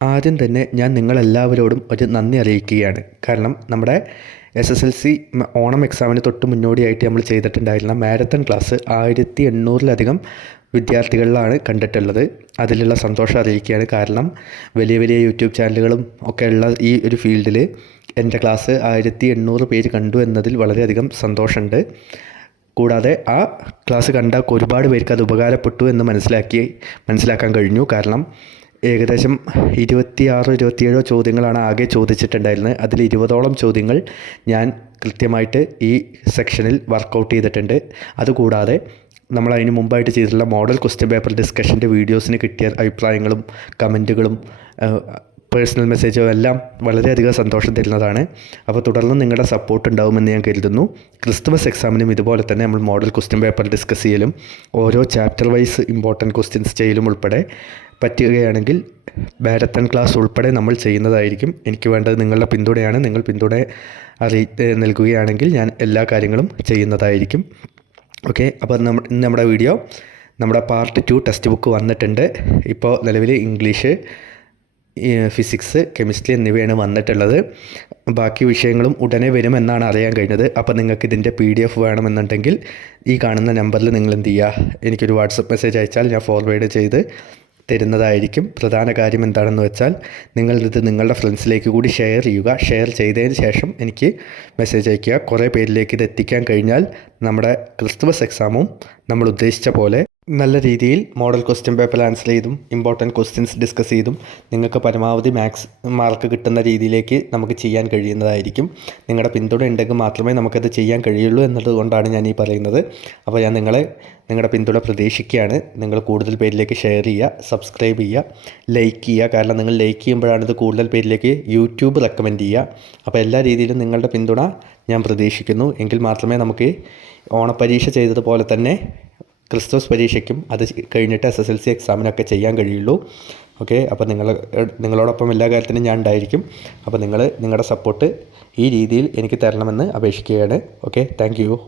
ആദ്യം തന്നെ ഞാൻ നിങ്ങളെല്ലാവരോടും ഒരു നന്ദി അറിയിക്കുകയാണ്. കാരണം നമ്മുടെ SSLC ഓണം എക്സാമിന് തൊട്ട് മുന്നോടിയായിട്ട് നമ്മൾ ചെയ്തിട്ടുണ്ടായിരുന്ന മാരത്തൺ ക്ലാസ് 1800-ലധികം വിദ്യാർത്ഥികളിലാണ് കണ്ടിട്ടുള്ളത്. അതിലുള്ള സന്തോഷം അറിയിക്കുകയാണ്. കാരണം വലിയ വലിയ യൂട്യൂബ് ചാനലുകളും ഒക്കെ ഉള്ള ഈ ഒരു ഫീൽഡിൽ എൻ്റെ ക്ലാസ് 1800 പേര് കണ്ടു എന്നതിൽ വളരെയധികം സന്തോഷമുണ്ട്. കൂടാതെ ആ ക്ലാസ് കണ്ട ഒരുപാട് പേർക്ക് അത് ഉപകാരപ്പെട്ടു എന്ന് മനസ്സിലാക്കാൻ കഴിഞ്ഞു. കാരണം ഏകദേശം 26-27 ചോദ്യങ്ങളാണ് ആകെ ചോദിച്ചിട്ടുണ്ടായിരുന്നത്. അതിൽ 20ഓളം ചോദ്യങ്ങൾ ഞാൻ കൃത്യമായിട്ട് ഈ സെക്ഷനിൽ വർക്കൗട്ട് ചെയ്തിട്ടുണ്ട്. അതുകൂടാതെ നമ്മൾ അതിന് മുമ്പായിട്ട് ചെയ്തിട്ടുള്ള മോഡൽ ക്വസ്റ്റ്യൻ പേപ്പർ ഡിസ്കഷൻ്റെ വീഡിയോസിന് കിട്ടിയ അഭിപ്രായങ്ങളും കമൻറ്റുകളും പേഴ്സണൽ മെസ്സേജും എല്ലാം വളരെയധികം സന്തോഷം തരുന്നതാണ്. അപ്പോൾ തുടർന്ന് നിങ്ങളുടെ സപ്പോർട്ട് ഉണ്ടാകുമെന്ന് ഞാൻ കരുതുന്നു. ക്രിസ്തുമസ് എക്സാമിനും ഇതുപോലെ തന്നെ നമ്മൾ മോഡൽ ക്വസ്റ്റ്യൻ പേപ്പർ ഡിസ്കസ് ചെയ്യലും ഓരോ ചാപ്റ്റർ വൈസ് ഇമ്പോർട്ടൻറ്റ് ക്വസ്റ്റ്യൻസ് ചെയ്യലും ഉൾപ്പെടെ പറ്റുകയാണെങ്കിൽ മാരത്തൺ ക്ലാസ് ഉൾപ്പെടെ നമ്മൾ ചെയ്യുന്നതായിരിക്കും. എനിക്ക് വേണ്ടത് നിങ്ങളുടെ പിന്തുണയാണ്. നിങ്ങൾ പിന്തുണ നൽകുകയാണെങ്കിൽ ഞാൻ എല്ലാ കാര്യങ്ങളും ചെയ്യുന്നതായിരിക്കും. ഓക്കെ, അപ്പോൾ നമ്മുടെ വീഡിയോ നമ്മുടെ പാർട്ട് 2 ടെക്സ്റ്റ് ബുക്ക് വന്നിട്ടുണ്ട്. ഇപ്പോൾ നിലവിൽ ഇംഗ്ലീഷ്, ഫിസിക്സ്, കെമിസ്ട്രി എന്നിവയാണ് വന്നിട്ടുള്ളത്. ബാക്കി വിഷയങ്ങളും ഉടനെ വരുമെന്നാണ് അറിയാൻ കഴിഞ്ഞത്. അപ്പോൾ നിങ്ങൾക്ക് ഇതിൻ്റെ PDF വേണമെന്നുണ്ടെങ്കിൽ ഈ കാണുന്ന നമ്പറിൽ നിങ്ങൾ എന്ത് ചെയ്യുക, എനിക്കൊരു വാട്സപ്പ് മെസ്സേജ് അയച്ചാൽ ഞാൻ ഫോർവേഡ് ചെയ്ത് തരുന്നതായിരിക്കും. പ്രധാന കാര്യം എന്താണെന്ന് വെച്ചാൽ നിങ്ങളിത് നിങ്ങളുടെ ഫ്രണ്ട്സിലേക്ക് കൂടി ഷെയർ ചെയ്യുക. ഷെയർ ചെയ്തതിന് ശേഷം എനിക്ക് മെസ്സേജ് അയയ്ക്കുക. കുറേ പേരിലേക്ക് ഇത് എത്തിക്കാൻ കഴിഞ്ഞാൽ നമ്മുടെ ക്രിസ്തുമസ് എക്സാമും നമ്മൾ ഉദ്ദേശിച്ച പോലെ നല്ല രീതിയിൽ മോഡൽ ക്വസ്റ്റ്യൻ പേപ്പർ ആൻസർ ചെയ്തും ഇമ്പോർട്ടൻറ്റ് ക്വസ്റ്റ്യൻസ് ഡിസ്കസ് ചെയ്തും നിങ്ങൾക്ക് പരമാവധി മാർക്ക് കിട്ടുന്ന രീതിയിലേക്ക് നമുക്ക് ചെയ്യാൻ കഴിയുന്നതായിരിക്കും. നിങ്ങളുടെ പിന്തുണ ഉണ്ടെങ്കിൽ മാത്രമേ നമുക്കത് ചെയ്യാൻ കഴിയുള്ളൂ എന്നതുകൊണ്ടാണ് ഞാൻ ഈ പറയുന്നത്. അപ്പോൾ ഞാൻ നിങ്ങളുടെ പിന്തുണ പ്രതീക്ഷിക്കുകയാണ്. നിങ്ങൾ കൂടുതൽ പേരിലേക്ക് ഷെയർ ചെയ്യുക, സബ്സ്ക്രൈബ് ചെയ്യുക, ലൈക്ക് ചെയ്യുക. കാരണം നിങ്ങൾ ലൈക്ക് ചെയ്യുമ്പോഴാണ് ഇത് കൂടുതൽ പേരിലേക്ക് യൂട്യൂബ് റെക്കമെൻഡ് ചെയ്യുക. അപ്പോൾ എല്ലാ രീതിയിലും നിങ്ങളുടെ പിന്തുണ ഞാൻ പ്രതീക്ഷിക്കുന്നു. എങ്കിൽ മാത്രമേ നമുക്ക് ഓണപ്പരീക്ഷ ചെയ്തതുപോലെ തന്നെ ക്രിസ്തുമസ് പരീക്ഷയ്ക്കും അത് കഴിഞ്ഞിട്ട് SSLC എക്സാമിനൊക്കെ ചെയ്യാൻ കഴിയുള്ളൂ. ഓക്കെ, അപ്പോൾ നിങ്ങളോടൊപ്പം എല്ലാ കാര്യത്തിനും ഞാൻ ഉണ്ടായിരിക്കും. അപ്പോൾ നിങ്ങളുടെ സപ്പോർട്ട് ഈ രീതിയിൽ എനിക്ക് തരണമെന്ന് അപേക്ഷിക്കുകയാണ്. Okay, thank you.